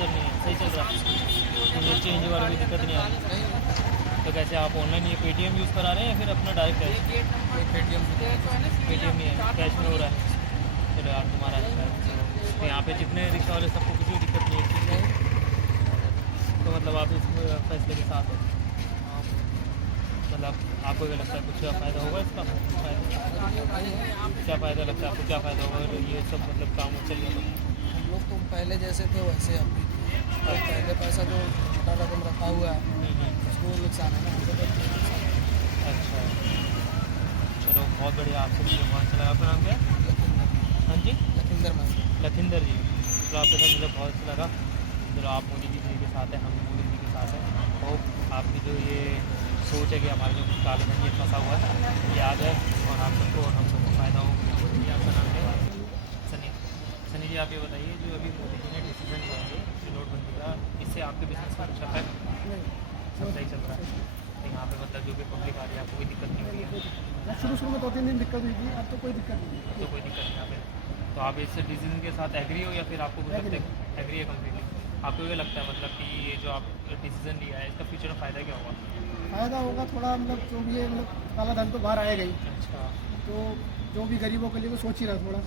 असर नहीं है, सही चल रहा है, तो चेंज वाली भी दिक्कत नहीं आ रही। तो कैसे आप ऑनलाइन ये पेटीएम यूज़ करा रहे हैं या फिर अपना डायरेक्ट कैश? पेटीएम ही है, कैश में हो रहा है। चलो आप तुम्हारा अच्छा है। तो यहाँ पे जितने रिक्शा वाले सबको कुछ भी दिक्कत नहीं है, तो मतलब आप इस फैसले के साथ हो? मतलब आपको क्या लगता है कुछ फ़ायदा होगा इसका? क्या फ़ायदा लगता है आपको, क्या फ़ायदा होगा ये सब मतलब काम चल गया? हम लोग तो पहले जैसे थे वैसे अब भी और पहले पैसा जो छोटा रकम रखा हुआ है उसको नुकसान है ना, हमको तो नुकसान है। अच्छा, चलो बहुत बढ़िया, आपसे मुझे बहुत अच्छा लगा। आपका नाम क्या है? लखिंदर हाँ जी, लखिंदर जी। चलो आपके साथ मुझे बहुत अच्छा लगा। चलो आप मोदी जी के साथ हैं, हम भी मोदी जी के साथ हैं। और आपकी जो ये सोच है कि हमारे जो काले धन ये फंसा हुआ है याद है, और आप सबको और हम सबको फ़ायदा हो। ये आपका नाम क्या है? सनी। सनी जी, आप ये बताइए जो अभी मोदी जी ने डिसीजन लिया है कि नोटबंदी का, इससे आपके बिजनेस में अच्छा है? सब सही चल रहा है? तो यहाँ पे मतलब जो भी पब्लिक आ रही है आपको कोई दिक्कत नहीं हुई है? शुरू में 2-3 दिन दिक्कत हुई थी, अब तो कोई दिक्कत नहीं है। तो कोई दिक्कत नहीं यहाँ पे। तो आप इस डिसीजन के साथ एग्री हो या फिर आपको कुछ लगता है? एग्री है कम्प्लीटली। आपको ये लगता है मतलब कि ये जो आप डिसीजन लिया है इसका फ्यूचर में फ़ायदा क्या होगा? फ़ायदा होगा थोड़ा, मतलब जो भी है, मतलब काला धन तो बाहर आएगा ही, अच्छा। तो जो भी गरीबों के लिए तो सोच ही रहा थोड़ा,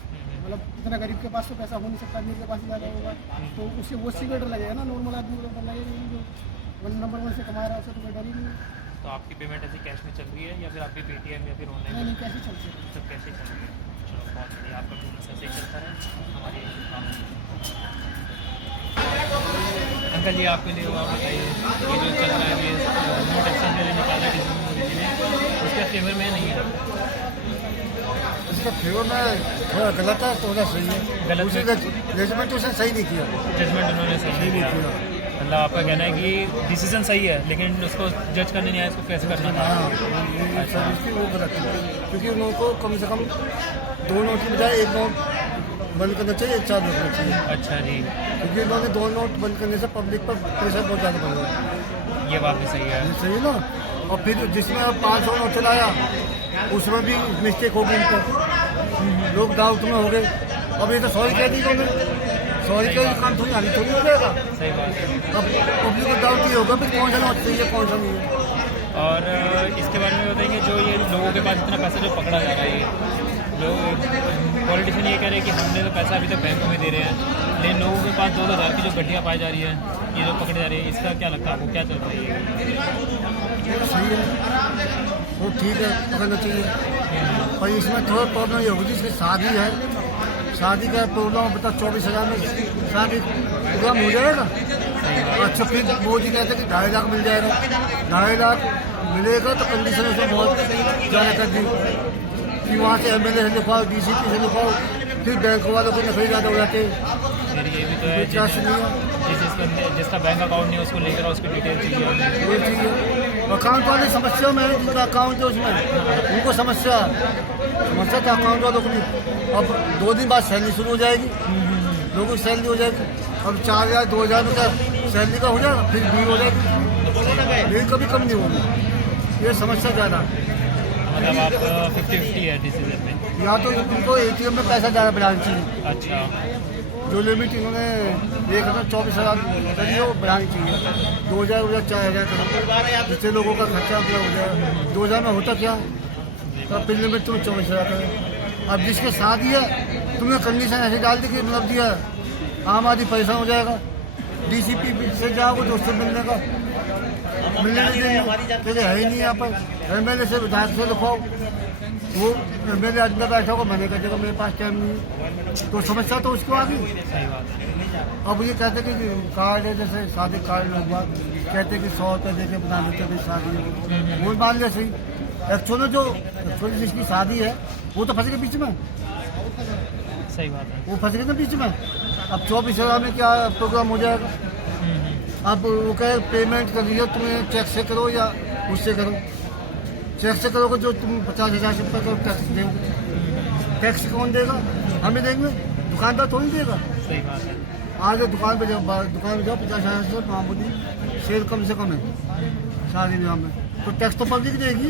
मतलब इतना गरीब के पास तो पैसा हो नहीं सकता, अमीर के पास ही ज़्यादा होगा, तो उससे वो सी डर लगेगा ना, नॉर्मल आदमी को डर लगेगा नहीं, जो नंबर 1 से कमा रहा है उसे तो कोई डर ही नहीं है। तो आपकी पेमेंट ऐसी कैश में चल रही है या फिर आपकी पेटीएम या फिर ऑनलाइन? नहीं कैसे चल सकते। सब कैश ही चल रही है। चलो बहुत बढ़िया, आपका बिजनेस ऐसे ही चलता रहे, हमारी अंकल जी आपके लिए आप बताइए ये जो चल रहा है ये नोट एक्सचेंज में निकाला डिसीजन मोदी जी ने, उसके फेवर में नहीं है? इसका फेवर में थोड़ा गलत है, थोड़ा सही है। गलत उसी का जजमेंट उसने सही नहीं किया। जजमेंट उन्होंने सही नहीं किया। मतलब आपका कहना है कि डिसीजन सही है लेकिन उसको जज करने नहीं आया, इसको कैसे करना था? ये सर्विस थी वो गलत थी, क्योंकि उन लोगों को कम से कम 2 नोट की बजाय 1 नोट बंद करना चाहिए, 1 चार्ज रखना चाहिए। अच्छा जी, क्योंकि उन्होंने 2 नोट बंद करने से पब्लिक पर प्रेशर बहुत ज़्यादा बढ़ गया। ये बात भी सही है। ये सही है ना। और फिर जिसमें 500 नोट चलाया उसमें भी मिस्टेक हो गई, इनको लोग डाउट में हो गए। अब ये तो सॉरी कह दी उन्होंने, सॉरी का काम थोड़ी आनी थोड़ी हो जाएगा। सही बात है। अब पब्लिक को डाउट ये होगा फिर कौन सा नोट सही है कौन सा नहीं है। और इसके बारे में बताएंगे जो ये लोगों के पास इतना पैसा जो पकड़ा जा रहा है, ये लोग पॉलिटिशियन ये कह रहे हैं कि हमने तो पैसा अभी तक बैंकों में दे रहे हैं, लेकिन लोगों के पास 2-2 हज़ार की जो गड्डियाँ पाई जा रही है, ये जो पकड़ी जा रही है, इसका क्या लगता है आपको, क्या चल रहा है ये? सही है, वो ठीक है, पकड़ना चाहिए। और इसमें थोड़ा प्रॉब्लम ये होगी जिसकी शादी है, शादी का प्रॉब्लम बता 24,000 में शादी प्रोग्राम हो जाएगा। अच्छा फिर मोदी कहते हैं कि 2.5 लाख मिल जाएगा, 2.5 लाख मिलेगा तो कंडीशन उसमें बहुत ज़्यादा कर दी कि वहाँ से MLA से लिखवाओ, DCP से लिखवाओ, फिर बैंक वालों को नफे ज़्यादा हो जाते हैं। फिर ये भी तो है जिसका बैंक अकाउंट नहीं है उसको लेकर उसकी डिटेल चाहिए, ये चाहिए। अकाउंट वाले समस्या में है, जिनका अकाउंट है उसमें उनको समस्या था अकाउंट वालों को भी। अब 2 दिन बाद सैलरी शुरू हो जाएगी, लोगों की सैलरी हो जाएगी। अब 4,000 2,000 रुपये सैलरी का हो जाएगा, फिर भी हो जाएगी, बिल कभी कम नहीं होगी। ये समस्या ज़्यादा है। मतलब आप 50-50 है डिसीजन में? या तो इनको ATM में पैसा ज़्यादा बढ़ाना चाहिए। अच्छा, जो लिमिट इन्होंने 1,24,000 करी है वो बढ़ानी चाहिए, 2,000 या 4,000 करो, जिससे लोगों का खर्चा अपना हो जाए। 2,000 में होता क्या, तो फिर लिमिट तुम 24,000 करो। अब जिसके शादी है तुमने कंडीशन ऐसे डाल दी कि मतलब दिया आम आदमी परेशान हो जाएगा, DCP से जाओगे तो उससे मिलने का मिलने नहीं देंगे क्योंकि है ही नहीं यहाँ पर। MLA से विधायक से लिखाओ, वो MLA अंदर बैठा होगा, मैंने कहा मेरे पास टाइम नहीं है, तो समस्या तो उसको आ गई। सही बात है। अब ये कहते कि कार्ड है, जैसे शादी कार्ड लोग बात कहते कि 100 रुपये दे के बना देते थे शादी है, वो मान लिया सही। एक्चुअली जिसकी शादी है वो तो फंस गए बीच में, सही बात है। वो फंस गए ना बीच में। अब 24,000 में क्या प्रोग्राम हो जाएगा। अब वो कहे पेमेंट कर लियो, तुम्हें चेक से करो या उससे करो। चेक से करोगे जो तुम 50,000 रुपये का टैक्स देंगे, टैक्स कौन देगा, हमें देंगे, दुकानदार थोड़ी देगा। सही बात है। आज दुकान पे जाओ 50,000 से मामूली सेल कम से कम है शादी ब्याह में, तो टैक्स तो पब्लिक देगी।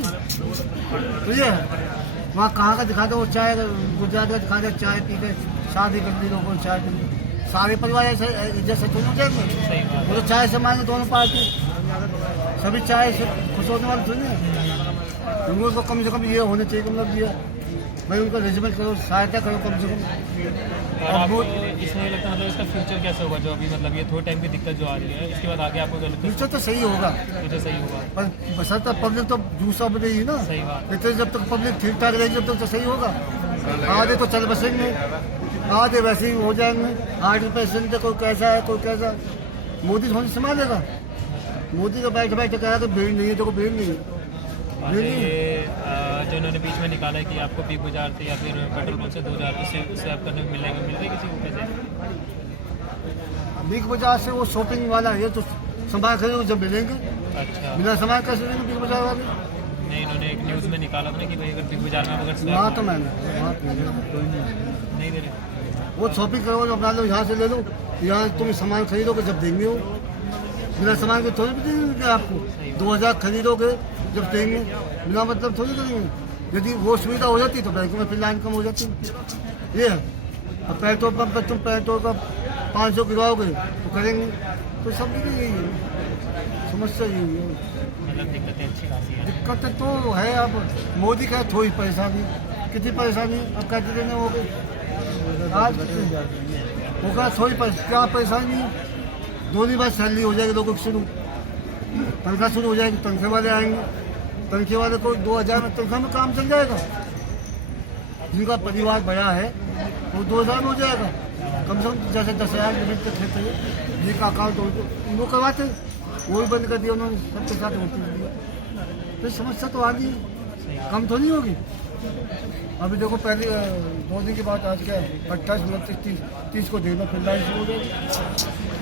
तो ये है वहाँ कहाँ का दिखा दो, वो चाय गुजरात का दिखा दे, चाय पी के शादी कर दी, लोगों को चाय पी ली, सारे परिवार ऐसे जैसे थोड़ी हो जाएंगे। सही बात वो तो चाय से मांगे दोनों पार्टी, सभी चाय से खुश होने वाले थोड़ी है। उनको कम से कम ये होने चाहिए, मतलब ये भाई उनका रेजिमेंट करो, सहायता करो कम से कम। और आपको इसमें लगता है मतलब इसका फ्यूचर कैसे होगा, जो अभी मतलब ये थोड़े टाइम की दिक्कत जो आ रही है, इसके बाद आगे आपको क्या लगता है फ्यूचर तो सही होगा, फ्यूचर सही होगा? पर बसंत पब्लिक तो जूसा बनेगी ना। सही बात। इतने जब तक पब्लिक ठीक ठाक रहेगी जब तक तो सही होगा। आधे तो चल बसेंगे, आधे वैसे ही हो जाएंगे। 8 पेशेंट कोई कैसा है कोई कैसा। मोदी थोड़ी संभालेगा। मोदी को बैठ बैठ कहा कि भीड़ नहीं है, तो भीड़ नहीं है। अच्छा, ये जो इन्होंने बीच में निकाला है कि आपको बिग बाजार से या फिर पेट्रोल पंप से 2000 रुपये स्वैप करने को मिल रही किसी को पैसे? बिग बाजार से वो शॉपिंग वाला है, तो सामान खरीदो जब मिलेंगे, अच्छा। बिना सामान कैसे देंगे बिग बाजार वाले? नहीं, इन्होंने एक न्यूज़ में निकाला था कि भाई अगर बिग बाजार में अगर वहाँ स्वैप तो मैंने वहाँ तो नहीं दे रहे। वो शॉपिंग करो अपना लो, यहाँ से ले लो, यहाँ तुम सामान खरीदोगे जब देंगे वो। बिना सामान के थोड़ी भी देंगे आपको। 2000 खरीदोगे जब देंगे, बिना मतलब थोड़ी करेंगे। यदि वो सुविधा हो जाती तो बैंकों में फिर लाइन कम हो जाती। ये है। अब पेट्रोल पंप पर तुम पेट्रोल का 500 गिराओगे तो करेंगे, तो सब जगह यही है, समस्या यही है। मतलब दिक्कतें अच्छी खासी है। दिक्कत तो है। अब मोदी का थोड़ी परेशानी, कितनी परेशानी अब कहते देने हो गए आज होगा थोड़ी क्या परेशानी। दोनों बार सैलरी हो जाएगी लोगों की शुरू, तनख्वाह शुरू हो जाएगी, तनख्वाह वाले आएंगे, तनख्वाह वाले को 2000 में तनख्वाह में काम चल जाएगा। जिनका परिवार बड़ा है वो 2000 में हो जाएगा कम से कम। जैसे 10,000 लिमिट तक थे जिनका अकाउंट उनको करवाते, वो भी बंद कर दिया उन्होंने, सबके साथ होती दिया। तो समस्या तो आ गई, कम तो नहीं होगी। अभी देखो पहले 2 दिन के बाद आज क्या 28 मिनट से 30 को देना, फिर लाइन शुरू हो जाएगी।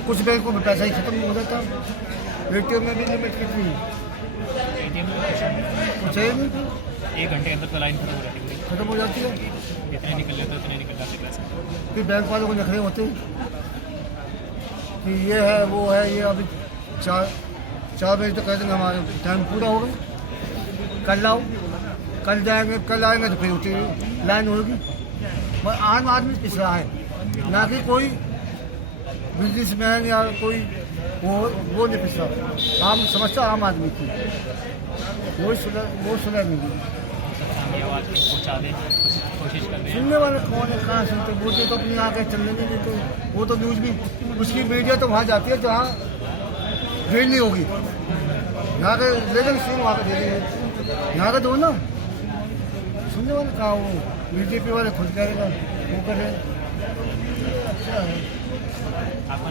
कुछ बैंकों में पैसा ही खत्म हो जाता है। एटीएम में भी लिमिट कितनी है? ATM में कुछ है नहीं, 1 घंटे के अंदर तो लाइन खत्म हो जाती है। खत्म हो जाती है। जितने निकल लेते उतने निकल जाते पैसे। फिर बैंक वालों को नखरे होते हैं कि ये है वो है, ये अभी 4 बजे तक कह देंगे हमारे टाइम पूरा हो गया, कल आओ, कल जाएंगे, कल आएंगे तो फिर उठी लाइन होगी। पर आम आदमी पिछड़ा है, ना कि कोई बिजनेसमैन या कोई वो नहीं पिछड़ा। आम समस्या आम आदमी की, वो सुलह नहीं है। ये आवाज़ पहुँचा दें, कोशिश कर रहे हैं। सुनने वाले कौन है, कहाँ सुनते? बोलते तो अपनी आगे चलने नहीं देते। वो तो न्यूज़ भी उसकी मीडिया तो वहाँ जाती है जहाँ भीड़ नहीं होगी। यहाँ के ले लेंगे सीन, वहाँ के दे देंगे, यहाँ के दो ना। सुनने वाले कहाँ, वो बीजेपी वाले खुद करेगा वो करे। अच्छा है। आपका